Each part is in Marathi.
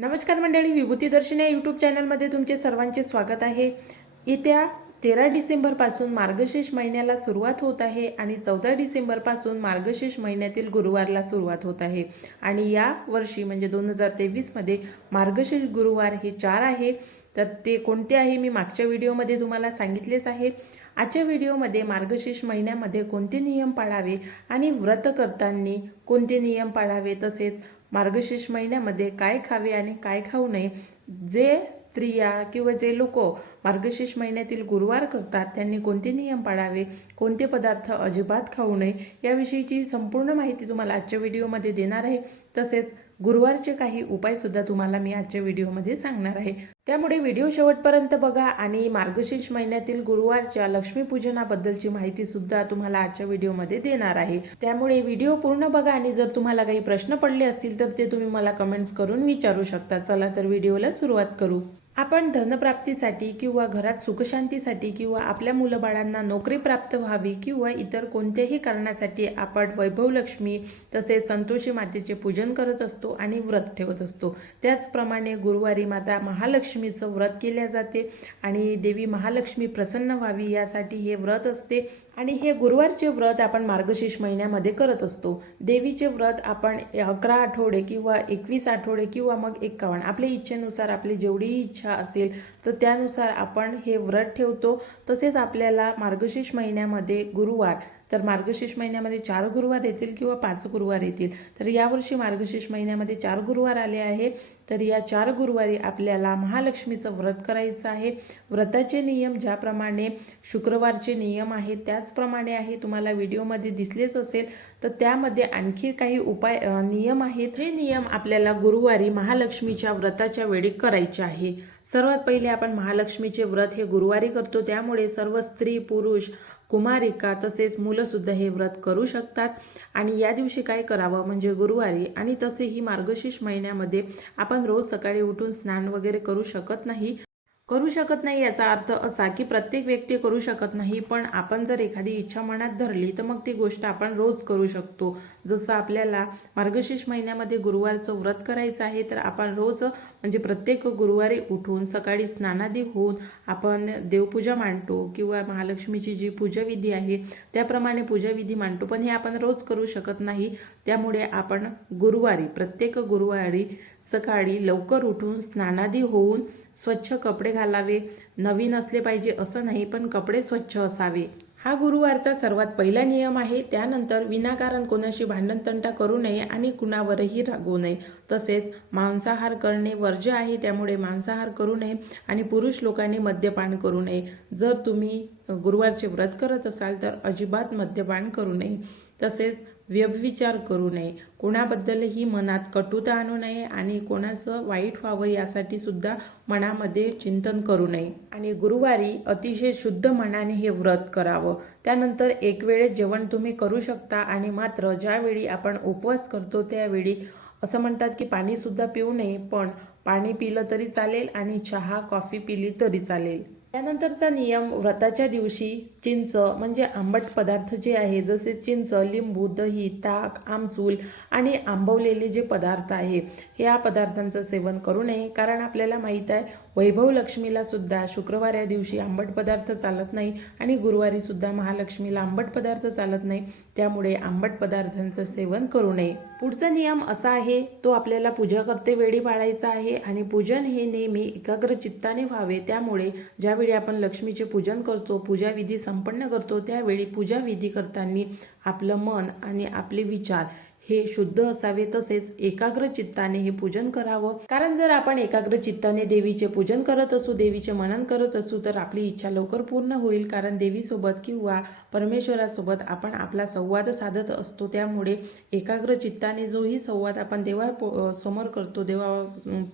नमस्कार मंडळी, विभूती दर्शन या यूट्यूब चॅनलमध्ये तुमचे सर्वांचे स्वागत आहे। येत्या 13 डिसेंबरपासून मार्गशीर्ष महिन्याला सुरुवात होत आहे आणि 14 डिसेंबरपासून मार्गशीर्ष महिन्यातील गुरुवारला सुरुवात होत आहे। आणि या वर्षी म्हणजे 2023 मध्ये मार्गशीर्ष गुरुवार हे 4 आहे। तर ते कोणते आहे मी मागच्या व्हिडिओमध्ये तुम्हाला सांगितलेच आहे। आजच्या व्हिडिओमध्ये मार्गशीर्ष महिन्यामध्ये कोणते नियम पाळावे आणि व्रत करताना कोणते नियम पाळावे, तसेच मार्गशीर्ष महिन्यामध्ये काय खावे आणि काय खाऊ नये, जे स्त्रिया किंवा जे लोक मार्गशीर्ष महिन्यातील गुरुवार करतात त्यांनी कोणते नियम पाळावे, कोणते पदार्थ अजिबात खाऊ नये, याविषयीची संपूर्ण माहिती तुम्हाला आजच्या व्हिडिओमध्ये देणार आहे। तसेच गुरुवारचे काही उपाय सुद्धा तुम्हाला मी आजच्या व्हिडिओमध्ये सांगणार आहे। त्यामुळे व्हिडिओ शेवटपर्यंत बघा आणि मार्गशीर्ष महिन्यातील गुरुवारच्या लक्ष्मीपूजनाबद्दलची माहिती सुद्धा तुम्हाला आजच्या व्हिडिओमध्ये देणार आहे। त्यामुळे व्हिडिओ पूर्ण बघा आणि जर तुम्हाला काही प्रश्न पडले असतील तर ते तुम्ही मला कमेंट्स करून विचारू शकता। चला तर व्हिडिओला सुरुवात करू। आपण धनप्राप्तीसाठी किंवा घरात सुखशांतीसाठी किंवा आपल्या मुलबाळांना नोकरी प्राप्त व्हावी किंवा इतर कोणत्याही कारणासाठी आपण वैभवलक्ष्मी तसेच संतोषी मातेचे पूजन करत असतो आणि व्रत ठेवत असतो। त्याचप्रमाणे गुरुवारी माता महालक्ष्मीचं व्रत केले जाते आणि देवी महालक्ष्मी प्रसन्न व्हावी यासाठी हे व्रत असते। आणि हे गुरुवारचे व्रत आपण मार्गशीर्ष महिन्यामध्ये करत असतो। देवीचे व्रत आपण 11 आठवडे किंवा 21 आठवडे किंवा मग 51 आपल्या इच्छेनुसार आपली जेवढी इच्छा असेल तर त्यानुसार आपण हे व्रत ठेवतो। तसेच आपल्याला मार्गशीर्ष महिन्यामध्ये गुरुवार, तर मार्गशीर्ष महिन्यामध्ये 4 गुरुवार येतील किंवा 5 गुरुवार येतील, तर यावर्षी मार्गशीर्ष महिन्यामध्ये 4 गुरुवार आले आहे। तर या 4 गुरुवारी आपल्याला महालक्ष्मीचं व्रत करायचं आहे। व्रताचे नियम ज्याप्रमाणे शुक्रवारचे नियम आहेत त्याचप्रमाणे आहे, तुम्हाला व्हिडिओमध्ये दिसलेच असेल। तर त्यामध्ये आणखी काही नियम आहेत, जे नियम आपल्याला गुरुवारी महालक्ष्मीच्या व्रताच्या वेळी करायचे आहे। सर्वात पहिले आपण महालक्ष्मीचे व्रत हे गुरुवारी करतो, त्यामुळे सर्व स्त्री पुरुष कुमारिका तसेच मुलं सुद्धा हे व्रत करू शकतात। आणि या दिवशी काय करावं म्हणजे गुरुवारी आणि तसेही मार्गशीर्ष महिन्यामध्ये आपण रोज सकाळी उठून स्नान वगैरे करू शकत नाही। याचा अर्थ असा की प्रत्येक व्यक्ती करू शकत नाही, पण आपण जर एखादी इच्छा मनात धरली तर मग ती गोष्ट आपण रोज करू शकतो। जसं आपल्याला मार्गशीर्ष महिन्यामध्ये गुरुवारचं व्रत करायचं आहे तर आपण रोज म्हणजे प्रत्येक गुरुवारी उठून सकाळी स्नानादी होऊन आपण देवपूजा मांडतो किंवा महालक्ष्मीची जी पूजाविधी आहे त्याप्रमाणे पूजाविधी मांडतो, पण हे आपण रोज करू शकत नाही। त्यामुळे आपण प्रत्येक गुरुवारी सकाळी लवकर उठून स्नानादी होऊन स्वच्छ कपडे घालावे। नवीन असले पाहिजे असं नाही, पण कपडे स्वच्छ असावे। हा गुरुवारचा सर्वात पहिला नियम आहे। त्यानंतर विनाकारण कोणाशी भांडणतंटा करू नये आणि कुणावरही रागवू नये। तसेच मांसाहार करणे वर्ज्य आहे, त्यामुळे मांसाहार करू नये आणि पुरुष लोकांनी मद्यपान करू नये। जर तुम्ही गुरुवारचे व्रत करत असाल तर अजिबात मद्यपान करू नये। तसेच व्यभिचार करू नये, कोणाबद्दलही मनात कटुता आणू नये आणि कोणाचं वाईट व्हावं यासाठी सुद्धा मनामध्ये चिंतन करू नये। आणि गुरुवारी अतिशय शुद्ध मनाने हे व्रत करावं। त्यानंतर एक वेळेस जेवण तुम्ही करू शकता आणि मात्र ज्यावेळी आपण उपवास करतो त्यावेळी असं म्हणतात की पाणी सुद्धा पिऊ नये, पण पाणी पिलं तरी चालेल आणि चहा कॉफी पिली तरी चालेल। त्यानंतरचा नियम, व्रताच्या दिवशी चिंच म्हणजे आंबट पदार्थ जे आहे जसे चिंच, लिंबू, दही, ताक, आमसूल आणि आंबवलेले जे पदार्थ आहे या पदार्थांचं सेवन करू नये। कारण आपल्याला माहीत आहे वैभव लक्ष्मीला सुद्धा शुक्रवार या दिवशी आंबट पदार्थ चालत नाही आणि गुरुवारी सुद्धा महालक्ष्मीला आंबट पदार्थ चालत नाही, त्यामुळे आंबट पदार्थांचं सेवन करू नये। पुढचा नियम असा आहे, तो आपल्याला पूजा करते वेळी पाळायचा आहे आणि पूजन हे नेहमी एकाग्र चित्ताने व्हावे। त्यामुळे ज्यावेळी आपण लक्ष्मीचे पूजन करतो, पूजाविधी संपन्न करतो, त्यावेळी पूजाविधी करताना आपलं मन आणि आपले विचार हे शुद्ध असावे। तसेच एकाग्र चित्ताने हे पूजन करावं। कारण जर आपण एकाग्र चित्ताने देवीचे पूजन करत असू, देवीचे मनन करत असू तर आपली इच्छा लवकर पूर्ण होईल। कारण देवीसोबत किंवा परमेश्वरासोबत आपण आपला संवाद साधत असतो, त्यामुळे एकाग्र चित्ताने जोही संवाद आपण देवासमोर करतो, देवा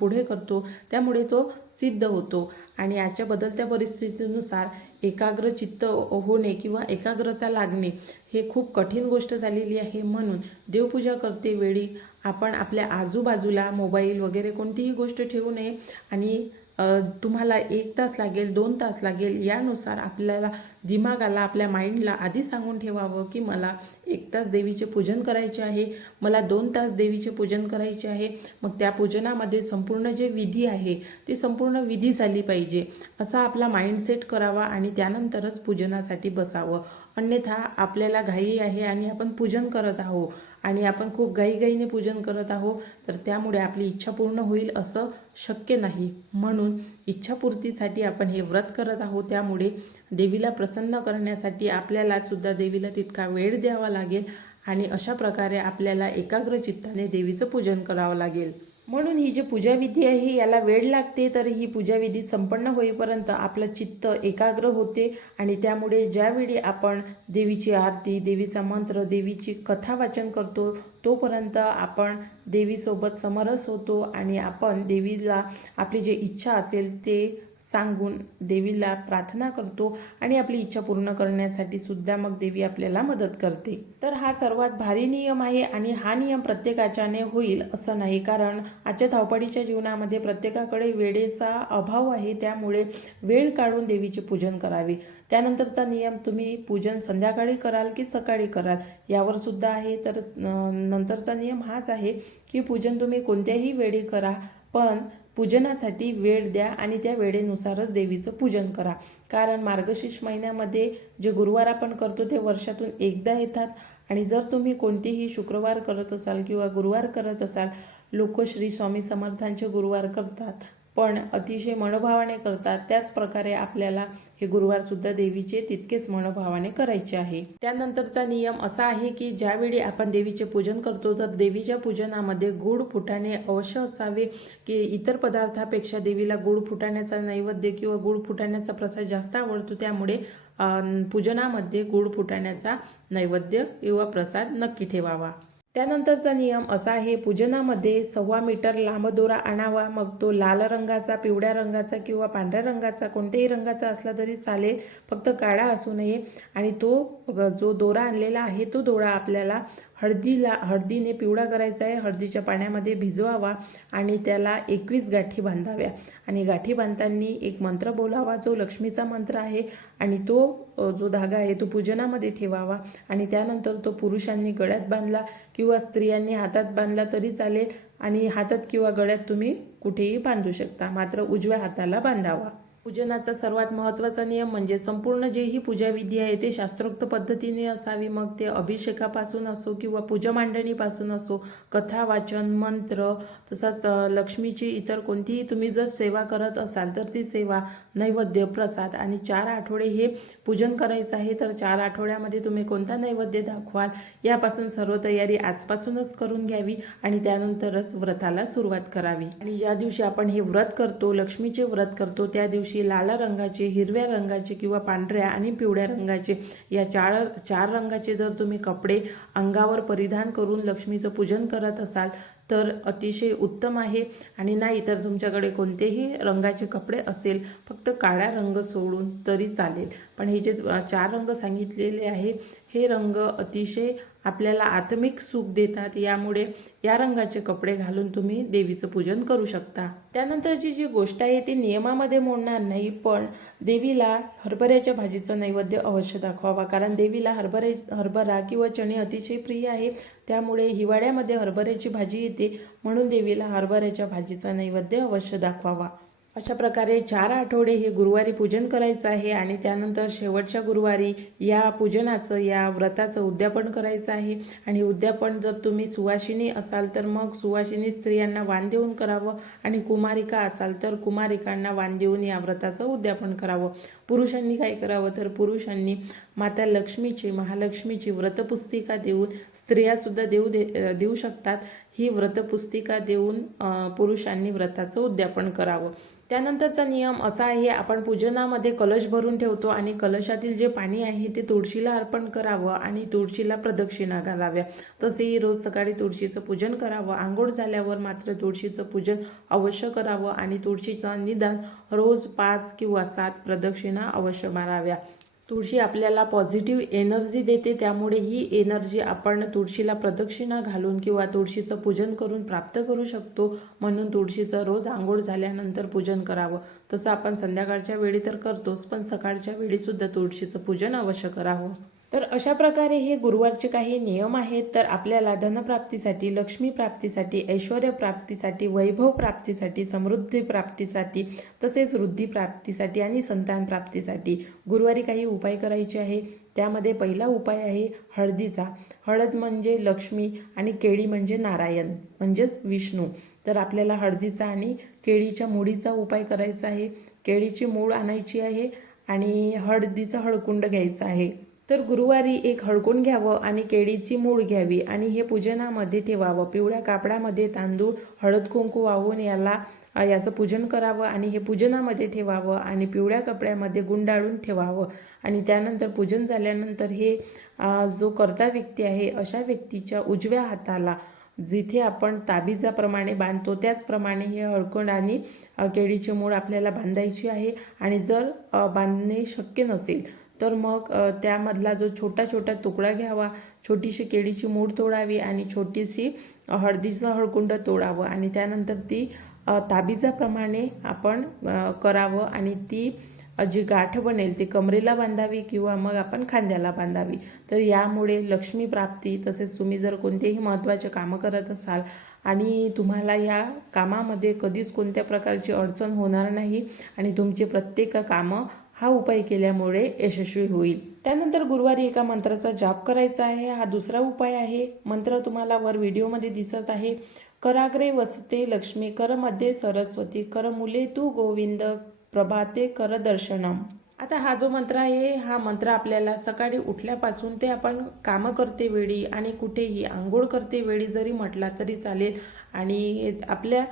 पुढे करतो, त्यामुळे तो सिद्ध होतो। आणि आजच्या बदलत्या परिस्थितीनुसार एकाग्र चित्त होणे किंवा एकाग्रता लागणे हे खूप कठीण गोष्ट झालेली आहे। म्हणून देवपूजा करते वेळी आपण आपल्या आजूबाजूला मोबाईल वगैरे कोणतीही गोष्ट ठेवू नये आणि तुम्हाला 1 तास लागेल, 2 तास लागेल, यानुसार आपल्याला दिमागाला, आपल्या माइंडला आधी सांगून ठेवावं की मला 1 तास देवीचे पूजन करायचे आहे, मला 2 तास देवीचे पूजन करायचे आहे. मग त्या पूजनामध्ये संपूर्ण जे विधी आहे ती संपूर्ण विधी झाली पाहिजे, असा आपला माइंडसेट करावा आणि त्यानंतरच पूजनासाठी बसावं. अन्यथा आपल्याला घाई आहे आणि आपण पूजन करत आहोत आणि आपण खूप घाईघाईने पूजन करत आहोत, तर त्यामुळे आपली इच्छा पूर्ण होईल असं शक्य नाही. म्हणून इच्छापूर्तीसाठी आपण हे व्रत करत आहोत, त्यामुळे देवीला प्रसन्न करण्यासाठी आपल्याला सुद्धा देवीला तितका वेळ द्यावा लागेल आणि अशा प्रकारे आपल्याला एकाग्र चित्ताने देवीचं पूजन करावं लागेल. म्हणून ही जी पूजाविधी आहे याला वेळ लागते, तर ही पूजाविधी संपन्न होईपर्यंत आपलं चित्त एकाग्र होते आणि त्यामुळे ज्यावेळी आपण देवीची आरती, देवीचा मंत्र, देवीची कथा वाचन करतो तोपर्यंत आपण देवीसोबत समरस होतो आणि आपण देवीला आपली जी इच्छा असेल ते सांगून देवीला प्रार्थना करतो आणि आपली इच्छा पूर्ण करण्यासाठी सुद्धा मग देवी आपल्याला मदत करते. तर हा सर्वात भारी नियम आहे आणि हा नियम प्रत्येकाच्याने होईल असं नाही, कारण आजच्या धावपळीच्या जीवनामध्ये प्रत्येकाकडे वेळेचा अभाव आहे, त्यामुळे वेळ काढून देवीचे पूजन करावे. त्यानंतरचा नियम, तुम्ही पूजन संध्याकाळी कराल की सकाळी कराल यावर सुद्धा आहे. तर नंतरचा नियम हाच आहे की पूजन तुम्ही कोणत्याही वेळी करा, पण पूजनासाठी वेळ द्या आणि त्या वेळेनुसारच देवीचं पूजन करा. कारण मार्गशीर्ष महिन्यामध्ये जे गुरुवार आपण करतो ते वर्षातून एकदा येतात आणि जर तुम्ही कोणतेही शुक्रवार करत असाल किंवा गुरुवार करत असाल, लोक श्री स्वामी समर्थांचे गुरुवार करतात पण अतिशय मनोभावाने करतात, त्याच प्रकारे आपल्याला हे गुरुवारसुद्धा देवीचे तितकेच मनोभावाने करायचे आहे. त्यानंतरचा नियम असा आहे की ज्यावेळी आपण देवीचे पूजन करतो तर देवीच्या पूजनामध्ये गोड फुटाणे अवश्य असावे, की इतर पदार्थापेक्षा देवीला गोड फुटाण्याचा नैवेद्य किंवा गोड फुटाण्याचा प्रसाद जास्त आवडतो, त्यामुळे पूजनामध्ये गोड फुटाण्याचा नैवेद्य किंवा प्रसाद नक्की ठेवावा. त्यानंतरचा नियम असा आहे, पूजनामध्ये 1.25 मीटर लांब दोरा आणावा. मग तो लाल रंगाचा, पिवळ्या रंगाचा किंवा पांढऱ्या रंगाचा, कोणत्याही रंगाचा असला तरी चालेल, फक्त काळा असू नये. आणि तो जो दोरा आणलेला आहे तो दोरा आपल्याला हळदीने पिवळा करायचा आहे. हळदीच्या पाण्यामध्ये भिजवावा आणि त्याला 21 गाठी बांधाव्या आणि गाठी बांधताना एक मंत्र बोलावा जो लक्ष्मीचा मंत्र आहे आणि तो जो धागा आहे तो पूजनामध्ये ठेवावा आणि त्यानंतर तो पुरुषांनी गळ्यात बांधला किंवा स्त्रियांनी हातात बांधला तरी चालेल आणि हातात किंवा गळ्यात तुम्ही कुठेही बांधू शकता, मात्र उजव्या हाताला बांधावा. पूजनाचा सर्वात महत्त्वाचा नियम म्हणजे संपूर्ण जे ही पूजाविधी आहे ते शास्त्रोक्त पद्धतीने असावी. मग ते अभिषेकापासून असो किंवा पूजा मांडणीपासून असो, कथा वाचन, मंत्र, तसाच लक्ष्मीची इतर कोणतीही तुम्ही जर सेवा करत असाल तर ती सेवा, नैवेद्य, प्रसाद आणि 4 आठवडे हे पूजन करायचं आहे. तर 4 आठवड्यामध्ये तुम्ही कोणता नैवेद्य दाखवाल यापासून सर्व तयारी आजपासूनच करून घ्यावी आणि त्यानंतरच व्रताला सुरुवात करावी. आणि ज्या दिवशी आपण हे व्रत करतो, लक्ष्मीचे व्रत करतो, त्या दिवशी लाल रंगाचे, हिरव्या रंगाचे किंवा पांढऱ्या आणि पिवळ्या रंगाचे या चार रंगाचे जर तुम्ही कपडे अंगावर परिधान करून लक्ष्मीचं पूजन करत असाल तर अतिशय उत्तम आहे. आणि नाही तर तुमच्याकडे कोणतेही रंगाचे कपडे असेल, फक्त काळा रंग सोडून तरी चालेल. पण हे जे 4 रंग सांगितलेले आहे हे रंग अतिशय आपल्याला आत्मिक सुख देतात, यामुळे या रंगाचे कपडे घालून तुम्ही देवीचं पूजन करू शकता. त्यानंतरची जी गोष्ट आहे ती नियमामध्ये मोडणार नाही, पण देवीला हरभऱ्याच्या भाजीचं नैवेद्य अवश्य दाखवावा, कारण देवीला हरभरा किंवा चणे अतिशय प्रिय आहे. त्यामुळे हिवाळ्यामध्ये हरभऱ्याची भाजी येते, म्हणून देवीला हरभऱ्याच्या भाजीचा नैवेद्य अवश्य दाखवावा. अशा प्रकारे 4 आठवडे हे गुरुवारी पूजन करायचं आहे आणि त्यानंतर शेवटच्या गुरुवारी या पूजनाचं, या व्रताचं उद्यापन करायचं आहे. आणि उद्यापन जर तुम्ही सुवासिनी असाल तर मग सुवासिनी स्त्रियांना वाण देऊन करावं आणि कुमारिका असाल तर कुमारिकांना वाण देऊन या व्रताचं उद्यापन करावं. पुरुषांनी काय करावं तर पुरुषांनी माता लक्ष्मीची, महालक्ष्मीची व्रतपुस्तिका देऊन, स्त्रियासुद्धा देऊ शकतात, ही व्रतपुस्तिका देऊन पुरुषांनी व्रताचं उद्यापन करावं. त्यानंतरचा नियम असा आहे, आपण पूजनामध्ये कलश भरून ठेवतो आणि कलशातील जे पाणी आहे ते तुळशीला अर्पण करावं आणि तुळशीला प्रदक्षिणा घालाव्या. तसेही रोज सकाळी तुळशीचं पूजन करावं. आंघोळ झाल्यावर मात्र तुळशीचं पूजन अवश्य करावं आणि तुळशीचं निदान रोज 5 किंवा 7 प्रदक्षिणा अवश्य माराव्या. तुळशी आपल्याला पॉझिटिव्ह एनर्जी देते, त्यामुळे ही एनर्जी आपण तुळशीला प्रदक्षिणा घालून किंवा तुळशीचं पूजन करून प्राप्त करू शकतो. म्हणून तुळशीचं रोज आंघोळ झाल्यानंतर पूजन करावं. तसं आपण संध्याकाळच्या वेळी तर करतोच, पण सकाळच्या वेळीसुद्धा तुळशीचं पूजन अवश्य करावं. तर अशा प्रकारे हे गुरुवारचे काही नियम आहेत. तर आपल्याला धनप्राप्तीसाठी, लक्ष्मी प्राप्तीसाठी, ऐश्वर्य प्राप्तीसाठी, वैभव प्राप्तीसाठी, समृद्धी प्राप्तीसाठी, तसेच वृद्धी प्राप्तीसाठी आणि संतान प्राप्तीसाठी गुरुवारी काही उपाय करायचे आहे. त्यामध्ये पहिला उपाय आहे हळदीचा. हळद म्हणजे लक्ष्मी आणि केळी म्हणजे नारायण म्हणजेच विष्णू. तर आपल्याला हळदीचा आणि केळीच्या मुळीचा उपाय करायचा आहे. केळीची मूळ आणायची आहे आणि हळदीचा हळकुंड घ्यायचा आहे. तर गुरुवारी एक हळकुंड घ्यावं आणि केळीची मूळ घ्यावी आणि हे पूजनामध्ये ठेवावं. पिवळ्या कापडामध्ये तांदूळ, हळद कुंकू वाहून याचं पूजन करावं आणि हे पूजनामध्ये ठेवावं आणि पिवळ्या कपड्यामध्ये गुंडाळून ठेवावं. आणि त्यानंतर पूजन झाल्यानंतर हे जो कर्ता व्यक्ती आहे अशा व्यक्तीच्या उजव्या हाताला जिथे आपण ताबीजाप्रमाणे बांधतो त्याचप्रमाणे हे हळकुंड आणि केळीची मूळ आपल्याला बांधायची आहे. आणि जर बांधणे शक्य नसेल तर मग त्यामधला जो छोटा छोटा तुकडा घ्यावा, छोटीशी केळीची मूळ तोडावी आणि छोटीशी हळदीचं हळकुंड तोडावं आणि त्यानंतर ती ताबीजाप्रमाणे आपण करावं आणि ती जी गाठ बनेल ती कमरेला बांधावी किंवा मग आपण खांद्याला बांधावी. तर यामुळे लक्ष्मी प्राप्ती, तसेच तुम्ही जर कोणतेही महत्त्वाचे कामं करत असाल आणि तुम्हाला या कामामध्ये कधीच कोणत्या प्रकारची अडचण होणार नाही आणि तुमचे प्रत्येक कामं हा उपाय केल्यामुळे यशस्वी होईल. त्यानंतर गुरुवारी एका मंत्राचा जाप करायचा आहे. हा दुसरा उपाय आहे. मंत्र तुम्हाला वर व्हिडिओमध्ये दिसत आहे. कराग्रे वसते लक्ष्मी, करमध्ये सरस्वती, करमुले तू गोविंद, प्रभाते कर दर्शनम. आता हा जो मंत्र आहे हा मंत्र आपल्याला सकाळी उठल्यापासून ते आपण कामं करते वेळी आणि कुठेही आंघोळ करते वेळी जरी म्हटला तरी चालेल आणि आपल्या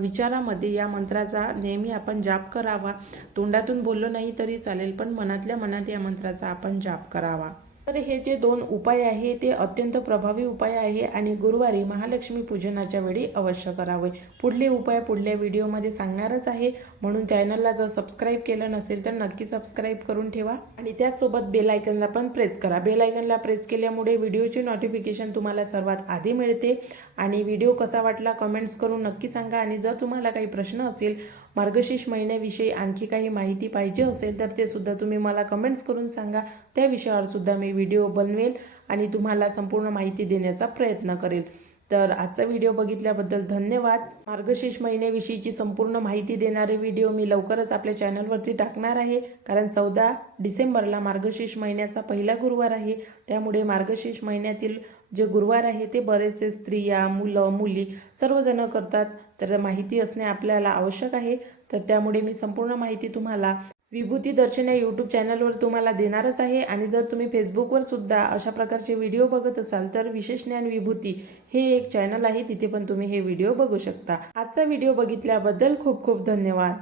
विचारामध्ये या मंत्राचा नेहमी आपण जाप करावा. तोंडातून बोललो नाही तरी चालेल, पण मनातल्या मनात या मंत्राचा आपण जाप करावा. तर हे जे 2 उपाय आहे ते अत्यंत प्रभावी उपाय आहे आणि गुरुवारी महालक्ष्मी पूजनाच्या वेळी अवश्य करावे. पुढले उपाय पुढल्या व्हिडिओमध्ये सांगणारच आहे, म्हणून चॅनलला जर सबस्क्राईब केलं नसेल तर नक्की सबस्क्राईब करून ठेवा आणि त्याचसोबत बेल आयकनला पण प्रेस करा. बेल आयकनला प्रेस केल्यामुळे व्हिडिओची नोटिफिकेशन तुम्हाला सर्वात आधी मिळते. आणि व्हिडिओ कसा वाटला कमेंट्स करून नक्की सांगा. आणि जर तुम्हाला काही प्रश्न असेल, मार्गशीर्ष महिन्याविषयी आणखी काही माहिती पाहिजे असेल तर ते सुद्धा तुम्ही मला कमेंट्स करून सांगा. त्या विषयावर सुद्धा मी व्हिडिओ बनवेल आणि तुम्हाला संपूर्ण माहिती देण्याचा प्रयत्न करेल. तर आजचा व्हिडिओ बघितल्याबद्दल धन्यवाद. मार्गशीर्ष महिन्याविषयीची संपूर्ण माहिती देणारे व्हिडिओ मी लवकरच आपल्या चॅनलवरती टाकणार आहे, कारण 14 डिसेंबरला मार्गशीर्ष महिन्याचा पहिला गुरुवार आहे. त्यामुळे मार्गशीर्ष महिन्यातील जे गुरुवार आहे ते बरेचसे स्त्रिया, मुलं, मुली सर्वजण करतात. तर माहिती असणे आपल्याला आवश्यक आहे. तर त्यामुळे मी संपूर्ण माहिती तुम्हाला विभूती दर्शन या यूट्यूब चॅनलवर तुम्हाला देणारच आहे. आणि जर तुम्ही फेसबुकवर सुद्धा अशा प्रकारचे व्हिडिओ बघत असाल तर विशेष ज्ञान विभूती हे एक चॅनल आहे, तिथे पण तुम्ही हे व्हिडिओ बघू शकता. आजचा व्हिडिओ बघितल्याबद्दल खूप खूप धन्यवाद.